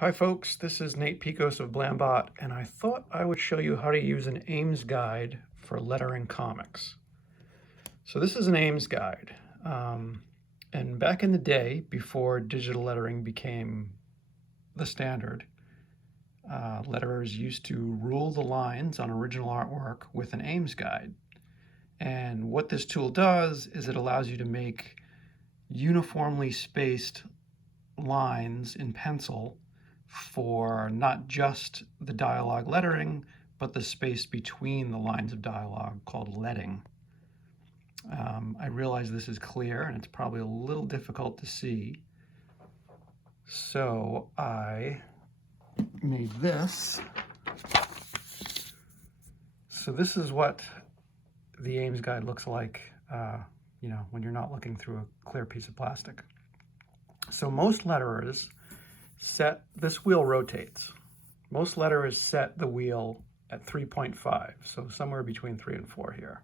Hi folks, this is Nate Piekos of Blambot, and I thought I would show you how to use an Ames guide for lettering comics. So this is an Ames guide, and back in the day, before digital lettering became the standard, letterers used to rule the lines on original artwork with an Ames guide. And what this tool does is it allows you to make uniformly spaced lines in pencil for not just the dialogue lettering, but the space between the lines of dialogue called leading. I realize this is clear and it's probably a little difficult to see. So I made this. So this is what the Ames guide looks like, when you're not looking through a clear piece of plastic. So most letterers this wheel rotates. Most letterers set the wheel at 3.5, so somewhere between 3 and 4 here.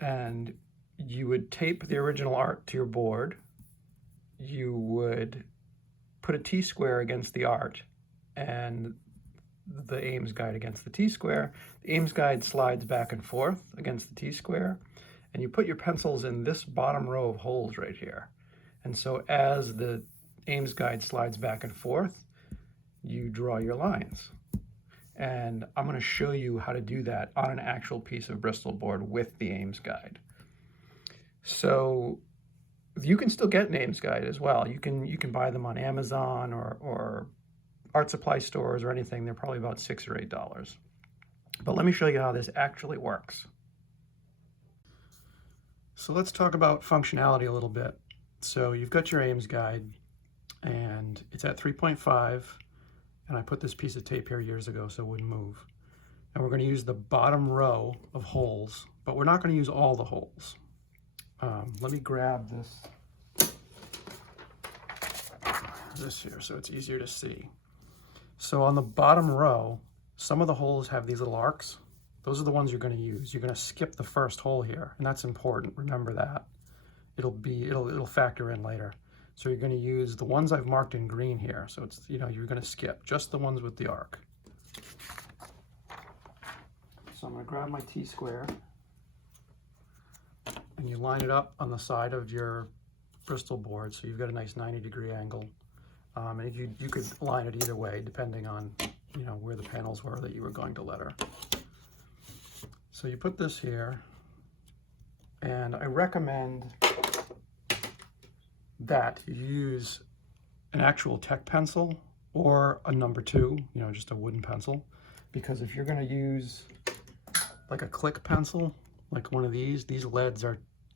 And you would tape the original art to your board. You would put a T-square against the art and the Ames guide against the T-square. The Ames guide slides back and forth against the T-square, and you put your pencils in this bottom row of holes right here. And so as the Ames guide slides back and forth, you draw your lines. And I'm going to show you how to do that on an actual piece of Bristol board with the Ames guide. So you can still get an Ames guide as well. You can buy them on Amazon or art supply stores or anything. They're probably about $6 or $8. But let me show you how this actually works. So let's talk about functionality a little bit. So you've got your Ames guide, and it's at 3.5, and I put this piece of tape here years ago so it wouldn't move. And we're going to use the bottom row of holes, but we're not going to use all the holes. Let me grab this here so it's easier to see. So on the bottom row, some of the holes have these little arcs. Those are the ones you're going to use. You're going to skip the first hole here, and that's important. Remember that. It'll factor in later. So you're going to use the ones I've marked in green here. So it's, you're going to skip just the ones with the arc. So I'm going to grab my T-square, and you line it up on the side of your Bristol board, so you've got a nice 90-degree angle. And you could line it either way, depending on where the panels were that you were going to letter. So you put this here, and I recommend that you use an actual tech pencil or a number 2, just a wooden pencil, because if you're going to use like a click pencil, like one of these leads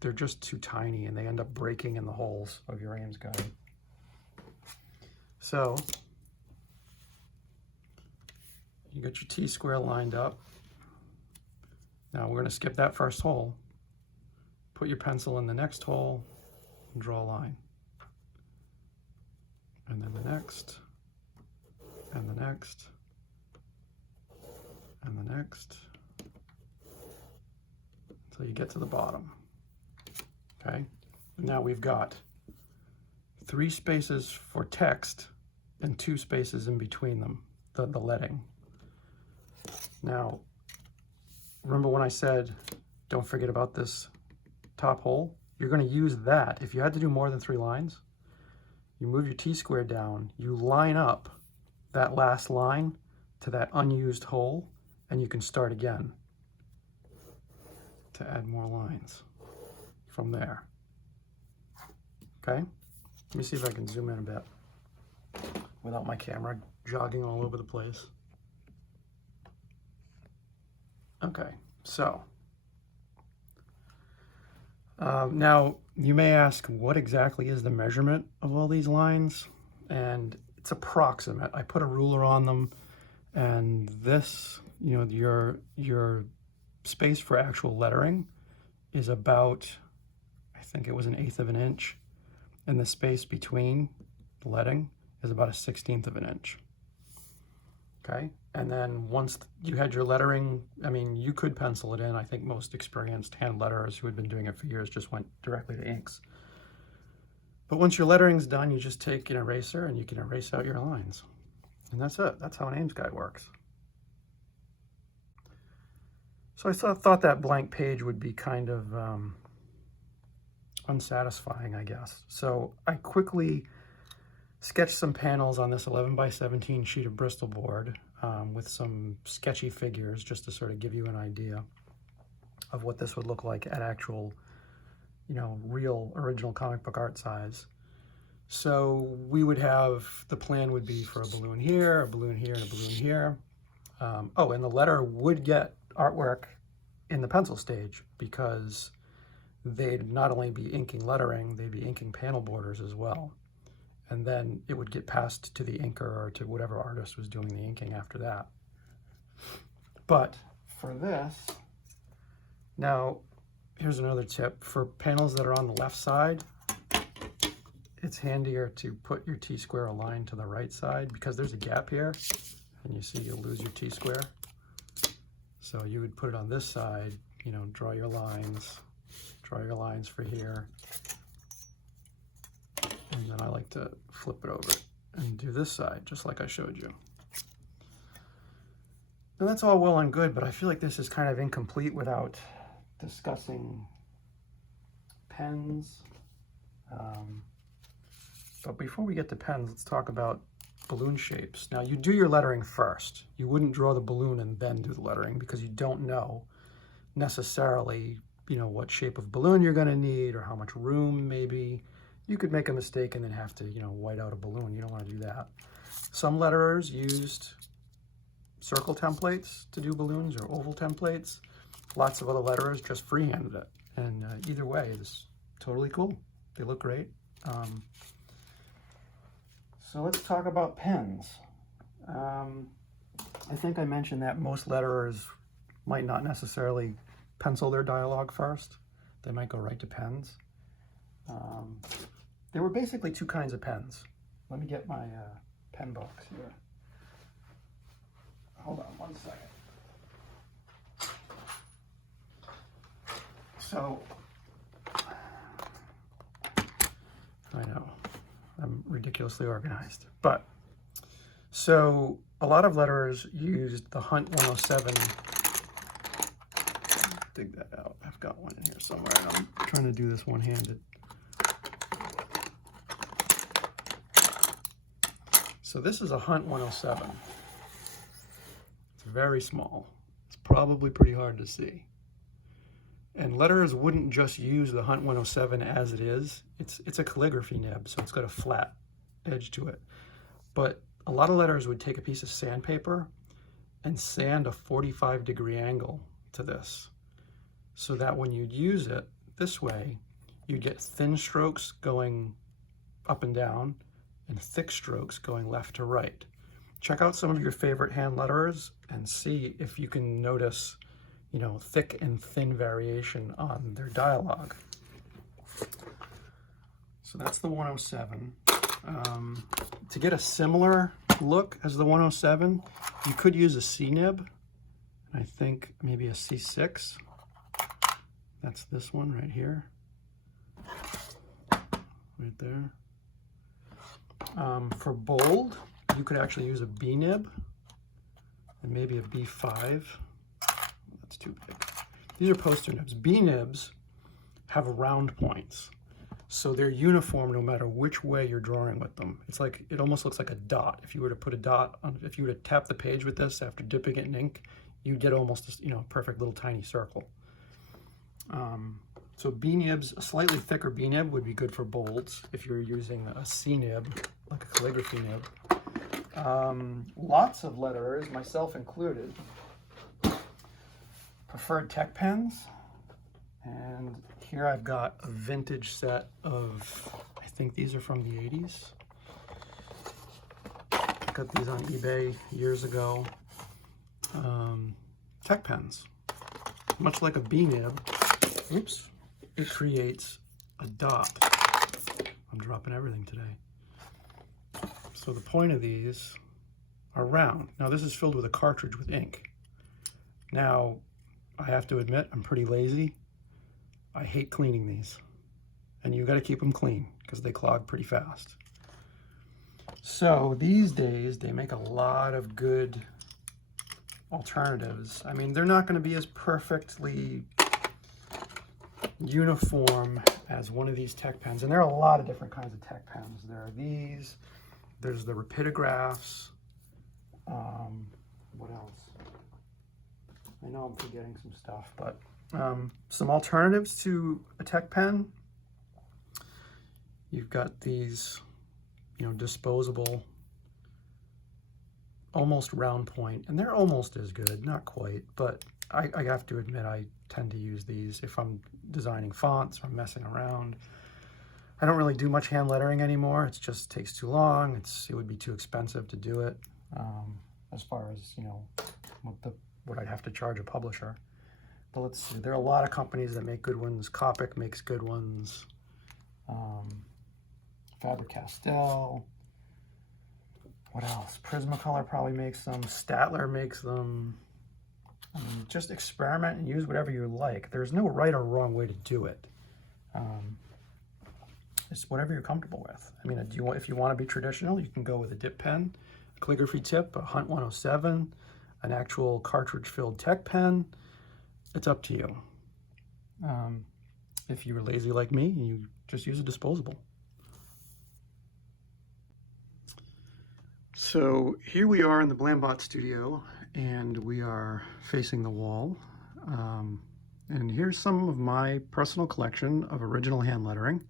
they're just too tiny and they end up breaking in the holes of your Ames guide. So you got your T-square lined up. Now we're going to skip that first hole, put your pencil in the next hole, and draw a line. And then the next, and the next, and the next, until you get to the bottom. Okay? And now we've got 3 spaces for text and 2 spaces in between them, the leading. Now, remember when I said, don't forget about this top hole? You're going to use that. If you had to do more than 3 lines, you move your T-square down, you line up that last line to that unused hole, and you can start again to add more lines from there. Okay? Let me see if I can zoom in a bit without my camera jogging all over the place. Okay, so now you may ask, what exactly is the measurement of all these lines? And it's approximate. I put a ruler on them, and this, your space for actual lettering is about, I think it was 1/8 of an inch, and the space between the leading is about 1/16 of an inch. Okay, and then once you had your lettering, you could pencil it in. I think most experienced hand letterers who had been doing it for years just went directly to inks. But once your lettering's done, you just take an eraser and you can erase out your lines. And that's it. That's how an Ames guide works. So I thought that blank page would be kind of unsatisfying, I guess. So I quickly sketched some panels on this 11 by 17 sheet of Bristol board with some sketchy figures, just to sort of give you an idea of what this would look like at actual, you know, real original comic book art size. So we would have, the plan would be for a balloon here, and a balloon here. Oh, and the letter would get artwork in the pencil stage, because they'd not only be inking lettering, they'd be inking panel borders as well. And then it would get passed to the inker or to whatever artist was doing the inking after that. But for this, now here's another tip. For panels that are on the left side, it's handier to put your T-square aligned to the right side, because there's a gap here, and you see you'll lose your T-square. So you would put it on this side, you know, draw your lines for here. And then I like to flip it over and do this side, just like I showed you. Now that's all well and good, but I feel like this is kind of incomplete without discussing pens. But before we get to pens, let's talk about balloon shapes. Now you do your lettering first. You wouldn't draw the balloon and then do the lettering, because you don't know necessarily, you know, what shape of balloon you're going to need or how much room maybe. You could make a mistake and then have to, you know, white out a balloon. You don't want to do that. Some letterers used circle templates to do balloons, or oval templates. Lots of other letterers just freehanded it. And either way, it's totally cool. They look great. So let's talk about pens. I think I mentioned that most letterers might not necessarily pencil their dialogue first. They might go right to pens. There were basically two kinds of pens. Let me get my pen box here. Hold on one second. So, I know, I'm ridiculously organized. But, so a lot of letterers used the Hunt 107. Dig that out. I've got one in here somewhere, and I'm trying to do this one-handed. So this is a Hunt 107. It's very small. It's probably pretty hard to see. And letterers wouldn't just use the Hunt 107 as it is. It's a calligraphy nib, so it's got a flat edge to it. But a lot of letterers would take a piece of sandpaper and sand a 45-degree angle to this, so that when you'd use it this way, you'd get thin strokes going up and down and thick strokes going left to right. Check out some of your favorite hand letterers and see if you can notice, you know, thick and thin variation on their dialogue. So that's the 107. To get a similar look as the 107, you could use a C nib. I think maybe a C6. That's this one right here. Right there. For bold, you could actually use a B nib and maybe a B5. That's too big. These are poster nibs. B nibs have round points, so they're uniform no matter which way you're drawing with them. It's like, it almost looks like a dot. If you were to put a dot on, if you were to tap the page with this after dipping it in ink, you'd get almost, you know, a perfect little tiny circle. So B nibs, a slightly thicker B nib would be good for bolds if you're using a C nib, like a calligraphy nib. Lots of letterers, myself included, preferred tech pens. And here I've got a vintage set of, I think these are from the 80s. I got these on eBay years ago. Tech pens. Much like a B nib, oops, it creates a dot. I'm dropping everything today. So the point of these are round. Now this is filled with a cartridge with ink. Now, I have to admit, I'm pretty lazy. I hate cleaning these. and you got to keep them clean because they clog pretty fast. So these days they make a lot of good alternatives. I mean, they're not going to be as perfectly uniform as one of these tech pens, and there are a lot of different kinds of tech pens. There are these, there's the rapidographs. What else? I know I'm forgetting some stuff, but some alternatives to a tech pen. You've got these, you know, disposable, almost round point, and they're almost as good, not quite, but I have to admit I tend to use these if I'm designing fonts or I'm messing around. I don't really do much hand lettering anymore. It just takes too long. It would be too expensive to do it, as far as, you know, what I'd have to charge a publisher. But let's see, there are a lot of companies that make good ones. Copic makes good ones. Faber-Castell. What else? Prismacolor probably makes them. Statler makes them. I mean, just experiment and use whatever you like. There's no right or wrong way to do it. It's whatever you're comfortable with. I mean, if you want to be traditional, you can go with a dip pen, a calligraphy tip, a Hunt 107, an actual cartridge-filled tech pen. It's up to you. If you were lazy like me, you just use a disposable. So here we are in the Blambot studio, and we are facing the wall. And here's some of my personal collection of original hand lettering.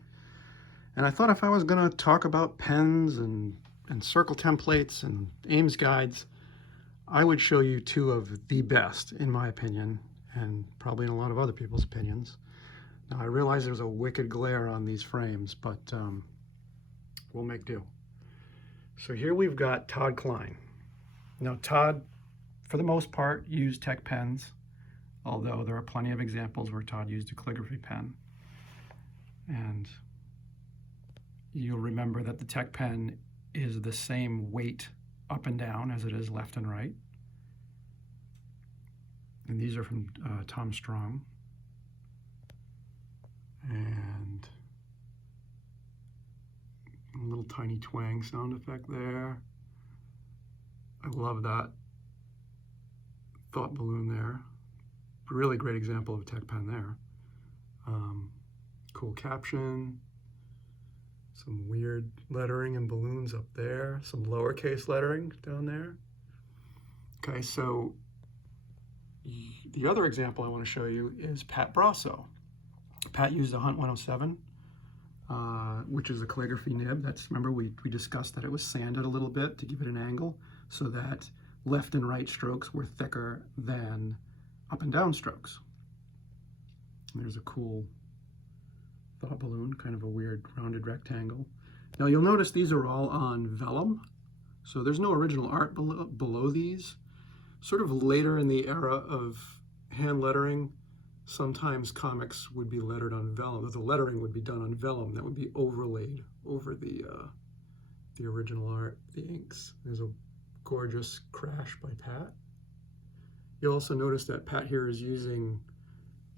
And I thought if I was going to talk about pens and circle templates and Ames guides, I would show you two of the best, in my opinion, and probably in a lot of other people's opinions. Now, I realize there's a wicked glare on these frames, but we'll make do. So here we've got Todd Klein. Now, Todd, for the most part, used tech pens, although there are plenty of examples where Todd used a calligraphy pen. And you'll remember that the tech pen is the same weight up and down as it is left and right. And these are from Tom Strong. And a little tiny twang sound effect there. I love that thought balloon there. Really great example of a tech pen there. Cool caption. Some weird lettering and balloons up there. Some lowercase lettering down there. Okay, so the other example I want to show you is Pat Brosseau. Pat used a Hunt 107, which is a calligraphy nib. Remember we discussed that it was sanded a little bit to give it an angle so that left and right strokes were thicker than up and down strokes. And there's a cool thought balloon, kind of a weird rounded rectangle. Now you'll notice these are all on vellum, so there's no original art below these. Sort of later in the era of hand lettering, sometimes comics would be lettered on vellum. The lettering would be done on vellum that would be overlaid over the original art, the inks. There's a gorgeous crash by Pat. You'll also notice that Pat here is using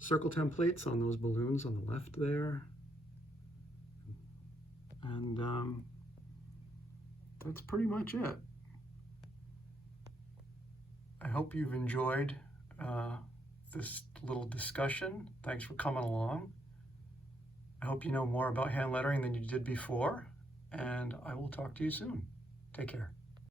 circle templates on those balloons on the left there. And that's pretty much it. I hope you've enjoyed this little discussion. Thanks for coming along. I hope you know more about hand lettering than you did before, and I will talk to you soon. Take care.